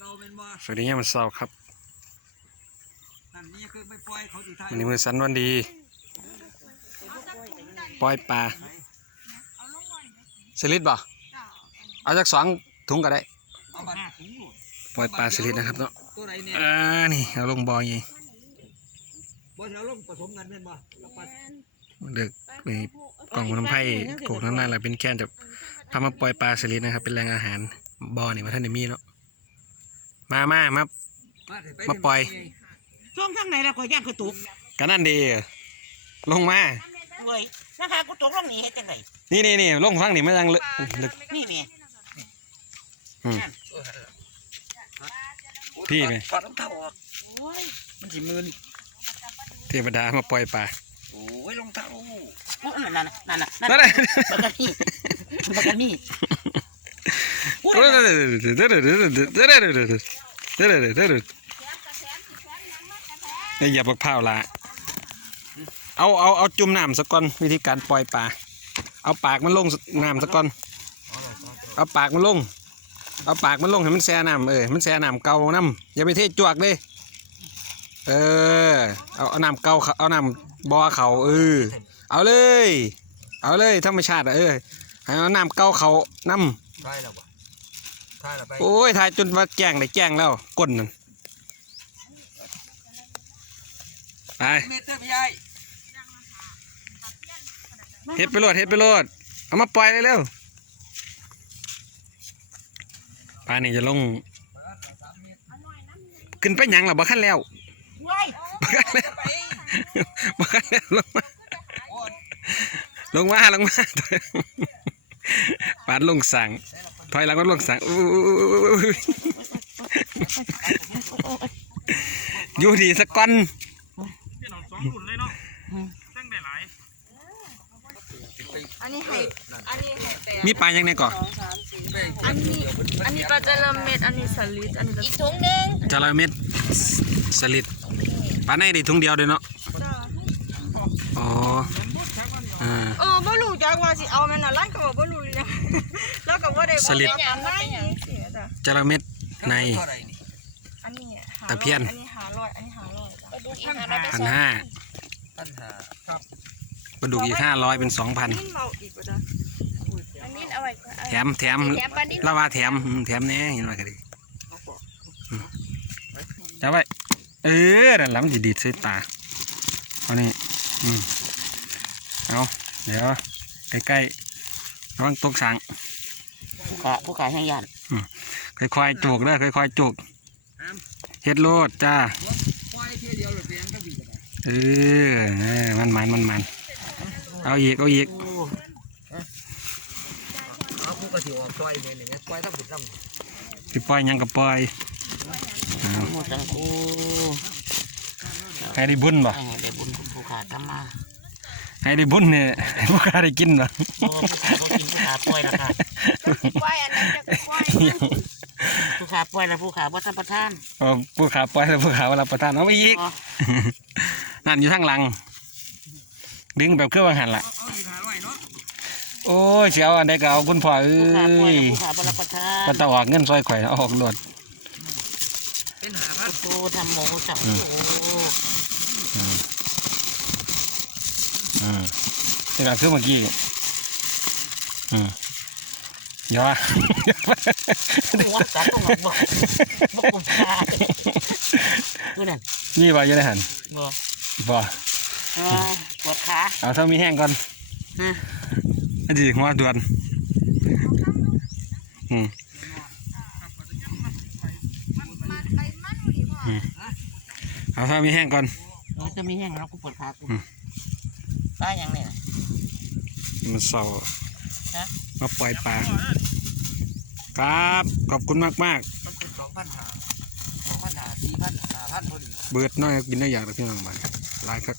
เก่าเป็นว่าสวัสดียามมื้อเช้าครับนั่นนี่คือไม่ปล่อยเขาสิไทยวันนี้มื้อสันวันดี ปล่อยปลาสลิดบ่เอาจากสองถุงก็ได้เอาบัตรปล่อยปลาสลิดนะครับเนาะตัวไหนเนี่ยอ่านี่เอาลงบ่อไงบ่เอาลงผสมกันเป็นบ่แล้วปัดเด็กมีกล่องน้ำไผ่ปลูกน้ำนาแล้วเป็นแค่จะพามาปล่อยปลาสลิดนะครับ เป็นแหล่งอาหารบ่อนี่มาท่านได้มีเนาะ มามามามาเถอะมาปล่อย ช่วงข้างในแล้วก็ย่างกระตุกกันนั่นดี ลงมา เว้ยนะคะกูตกลงนี้ให้จังไดนี่นี่นี่ลงฟังนี่มาจังลึกลึกนี่แม่อืมพี่ไหมปัดน้ำเท่าออกโอ้ยมันสิมืนเทวดามาปล่อยปลาโอ้ยรองเท้าโอ้นั่นน่ะนั่นน่ะนั่นนั่นน่ะแหละบักกะนี่บักกะนี่โอ้ย อย่าปักเผาละเอาเอาเอาจุ่มน้ำสักก่อนวิธีการปล่อยปลาเอาปากมันลงน้ำสักก่อนเอาปากมันลง เอาปากมันลงให้มันแช่น้ำเออมันแช่น้ำเก่าน้ำอย่าไปเทจวกเลยเออเอาเอาน้ำเก่าเขาเอาน้ำบ่อเขาเออเอาเลย เอาเลยธรรมชาติเออให้เอาน้ำเก่าเขาน้ำใช่แล้ว ใช่แล้วไปโอ้ยถ่ายจนว่าแจ้งได้แจ้งแล้วก้นนั่นไปเมตรพี่ใหญ่เฮ็ดไปโลดเฮ็ดไปโลดเอามาปล่อยเลยเร็วปลานี่จะลง ขึ้นไปหยังหรอบ่ขั้นแล้วเว้ยบ่ขั้นแล้วบ่ขั้นแล้วลงมาโอ้ยลงมาลงมาปานลงสั่ง ถอยหลังก็ลงสั่งอู้อยู่ดีสักก่อนอันนี้ให้อันนี้ให้แปดมีปลายังไงก่อนสองสามสี่ไปอันนี้ อันนี้ปลาจาระเม็ด อันนี้สลิด อันนี้อีกถุงหนึงจระเม็ดสลิด ปลาในได้ถุงเดียวเด้เนาะอ๋ออ่าเออบ่รู้จักว่าสิเอาแม่นน่ะร้านก็บอกบ่รู้เลย แล้วก็บ่ได้บอกสลิดว่าอันไหนสิจ้ะจระเม็ดใน เท่าไหร่นี่อันนี้หาตะเพียน อันนี้หาร้อยอันนี้หาร้อยจ้ะ ไปดูอีกหาร้อยพันห้าปัญหาครับปลาดุกอีกห้าร้อยเป็นสองพัน นี่เมาอีกบ่จ้ะอันนี้เอาไว้แถมแถมแถมปลานิ่มละว่าแถมอืมแถมแหน่เห็นว่าก็ดีอืมจับไว้เออนั่นแหล้ำนจะดีดใส่ตาเอานี่อืมเอาเดี๋ยวใกล้ๆ ระวังตกสังผู้ขาผู้ขายให้ยานค่อยๆจูกเด้อค่อยๆจูกเฮ็ดโลดจ้าปล่อยเที่ยวเดียวหรือเปลี่ยนก็บีกันเออเออมันมันมันมันเอาอีกเอาอีกเอาผู้กระถิ่ออกปล่อยเนี่ยนี่ปล่อยทั้งผิดทั้งสิปล่อยหยังกับปล่อยเอาหมดจังกูให้ได้บุญบ่เออได้บุญคุณผู้ขาทำมา ให้ได้บุญเนี่ยพวกข้าได้กินบ่เพราะว่าผู้ขาเขากินผู้ขาปล่อยแล้วค่ะควายอันนั้นจะควายผู้ขาปล่อยแล้วผู้ขาบ่ทันประทานเอาผู้ขาปล่อยแล้วผู้ขาว่ารับประทานเอาไปอีกอ๋อนั่นอยู่ทางหลัง ดึงแบบเครื่องวังหันละเอาอีกหาร้อยเนาะโอ้ยเสียวอันใดก็เอาคุณพ่อเอ้ผู้ขาปล่อยยแล้วผู้ขาบ่รับประทานก็ตะออกเงินซอยข่อยเอาออกโลดเป็นหาพันโอ้ทำหมูสับโอ้ อืมนี่ก็คือเมื่อกี้อืมอย่าหัวจัดต้องบอกบอกบอกกูพาดูนั่นนี่ว่าอยู่ในหันบอกบ่เออปวดขาเอาเท่ามีแห้งก่อนฮะอันนี้หัวด่วนอืมอืมเอาเท่ามีแห้งก่อนเออจะมีแห้งแล้วกูปวดขากู อืมตายยังเนี่ยมันเศร้าฮะมาปล่อยปลาครับ ขอบคุณมากมากสองพันหาสองพันหาสี่พันหาพันพอดีๆเบิดน้อยกินได้อย่างละพี่น้องบ้านหลายครับ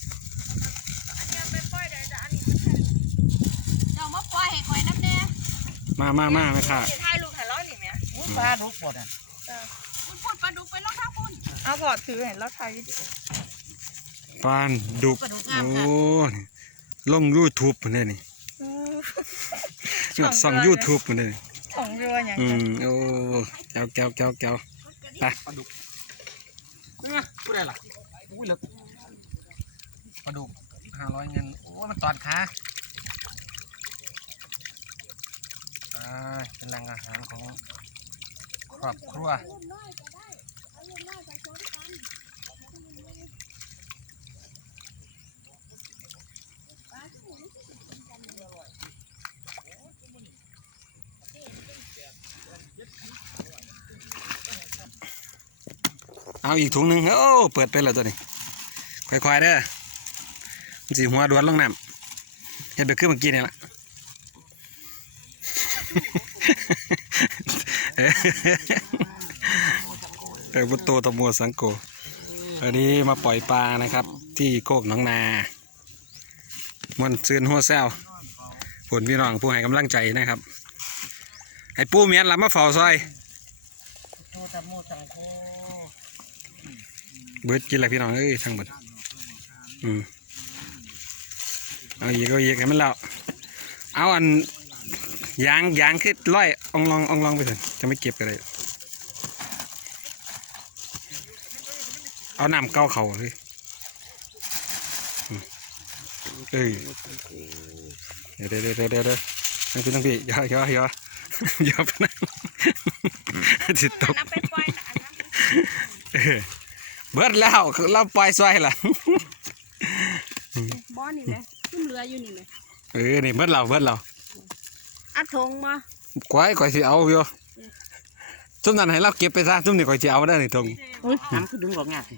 เจ้ามาปล่อยให้ข่อยน้ำแน่มามามาไหมค่ะสิถ่ายรูปให้เรานี่แหมอุ้ยปลาดุกปวดอะคุณพูดปลาดุกไปแล้วครับคุณเอาพอถือให้เราถ่ายวิดีโอปานดุกปลาดุกงามโอ้ค่ะนี่ ลงยูทูบมันเลยนี่อือช่องยูทูบมันเลยของเรืออย่างอืเงี้ยมโอ้แก้วแก้วแก้วแก้วไปปลาดุกเนี่ยพูดอะไรล่ะอุ้ยเลิกปลาดุกห้าร้อยเงินโอ้ยมันตอดขาอ่าเป็นแหล่งอาหารของครอบครัว เอาอีกถุงหนึ่งโอ้เปิดไปแล้วตัวนี้ค่อยๆเด้อมันสีหัวดวนลงน้ำเห็นไปขึ้นเมื่อกี้นี่ละเออบุตโตตะมัวสังโกอันนี้มาปล่อยปลานะครับ ที่โคกหนองนา มันซื้นหัวแซวผลพี่น้องผู้ให้กำลังใจนะครับให้ปูเมียนรับมาเฝ้าซอยโตตะโมสังโฆ เบิดกินอะไรพี่น้องเอ้ยทั้งหมดอืมเอาอีกเอาอีกให้มันแล้วเอาอันยางยางขึ้นร้อยอองลองอองลองไปเถอะจะไม่เก็บกันเลยเอาน้ำเก้าเขาเลยอืมเอ้ยเดี๋ยวเดี๋ยวเดี๋ยวเดี๋ยวเดี๋ยวนั่งพี่นั่งพี่อย่าอย่าอย่าอย่าไปนั่งจิตตก เออเบิดแล้วเราปล่อยซอยละบ่อนี่แหละขึ้นเรืออยู่นี่แหละเออนี่เบิดเราเบิดเราอัดทงมาก้อยก้อยสิเอาอยู่ซุ่มนั้นให้เราเก็บไปซะซุ่มนี่ก้อยสิเอาได้อนี่ทงเฮ้ยน้ำคือดึงออกยากสิ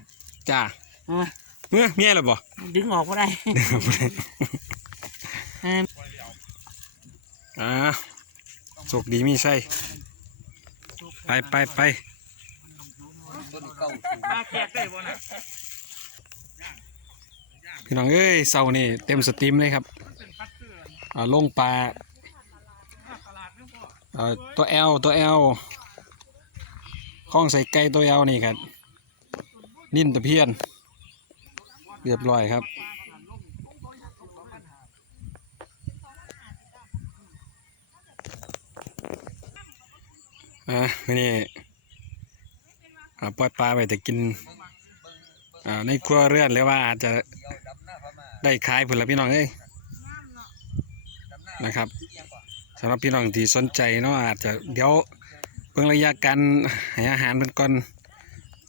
จ้าโอ้ยเมื่อเมียแล้วบ่ดึงออกก็ได้เอออ่าโชคดีมีใช่ไปไปไป ต้นเก้ามาแขกได้บ่น่ะพี่น้องเอ้ยเสาร์นี่เต็มสตรีมเลยครับอ่าลงปลาอ่าตัวแอลตัวแอลข้องใส่ไก่ตัวแอลนี่ครับนิ่นตะเพียน เรียบร้อยครับอ่าไม่นี่อ่า ปล่อยปลาไปแต่กินในครัวเรือนหรือว่าอาจจะได้ขายผลละพี่น้องเอ้ยนะครับสำหรับพี่น้องที่สนใจเนาะอาจจะเดี๋ยวเพิ่งระยะการให้อาหารเป็นก่อน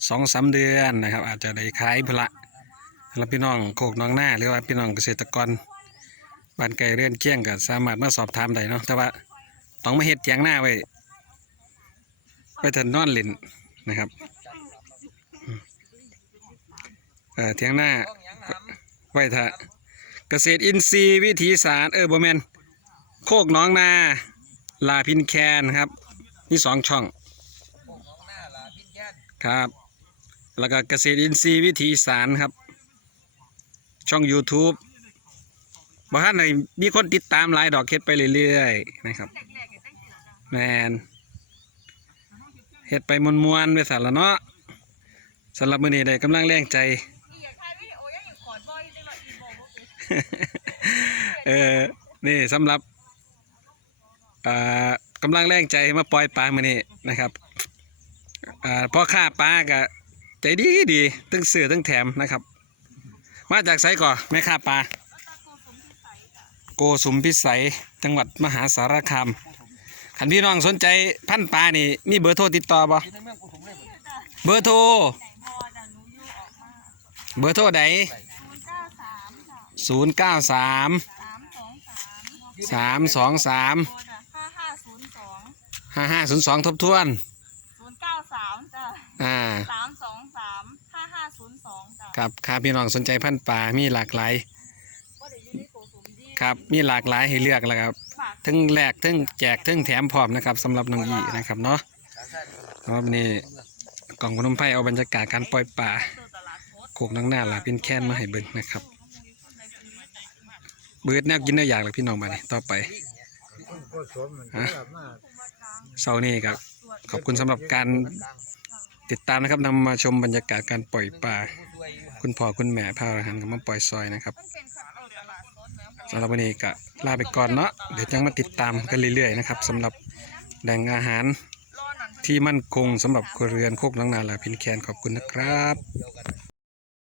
สองสามเดือนนะครับ อาจจะได้ขายผละสำหรับพี่น้องโคกน้องหน้าหรือว่าพี่น้องเกษตรกรบ้านไก่เรือนเกี้ยงก็สามารถมาสอบถามได้เนาะแต่ว่าต้องมาเฮ็ดเถียงหน้าไว้ไปเถินนอนเล่นนะครับอืมเอ่อเทียงหน้าไว้เถอะเกษตรอินทรีย์วิถีสารเออบ่แมนโคกน้องนา ลาพินแคนครับมีสองช่องครับ แล้วก็เกษตรอินทรีย์วิถีสารครับ ช่อง YouTube บ่ท่านไหนมีคนติดตามหลายดอกเฮ็ดไปเรื่อยๆนะครับแมนเฮ็ดไปมวนๆไปสารละเนาะสำหรับมื้อนี้ได้กำลังแรงใจ เป็นเออนี่สำหรับอ่ากำลังแรงใจมาปล่อยปลามื้อนี้นะครับอ่าพ่อค้าปลาก็ใจดีดีทั้งซื้อทั้งแถมนะครับ มาจากไสก่อแม่ค้าปลาโกสุมพิสัยจังหวัดมหาสารคามคันพี่น้องสนใจพันธุ์ปลานี่มีเบอร์โทรติดต่อบ่ที่ในเมืองกูถุงเลยเบอร์โทร เบอร์โทรใด ศูนย์เก้าสามสามสองสามห้าห้าศูนย์สองห้าห้าศูนย์สองทบทวน ศูนย์เก้าสามจ้ะอ่า สามสองสามห้าห้าศูนย์สองจ้ะครับครับพี่น้องสนใจพันธุ์ปลามีหลากหลายว่าเดี๋ยวอยู่ในโกสุมดีครับมีหลากหลายให้เลือกแล้วครับ ฝาก ทั้งแลกทั้งแจกทั้งแถมพร้อมนะครับสำหรับน้องอีนะครับเนาะสำหรับนี่กล่องขนมไผ่เอาบรรยากาศการปล่อยปลาตัวตลาดโพสต์โขกนังหน้าลาเป็นแค้นมาให้เบิ่งนะครับ เบิดแนวกินแนวอยากเลยพี่น้องมาเนี่ยต่อไปเสาร์นี้ครับ ขอบคุณสำหรับการติดตามนะครับนำมาชมบรรยากาศการปล่อยปลาคุณพ่อคุณแม่พาอาหารกันมาปล่อยซอยนะครับสำหรับวันนี้ก็ลาไปก่อนเนาะเดี๋ยวจังมาติดตามกันเรื่อยๆนะครับสำหรับแหล่งอาหารที่มั่นคงสำหรับครัวเรือนโคกน้องนาลาพินแคนขอบคุณนะครับ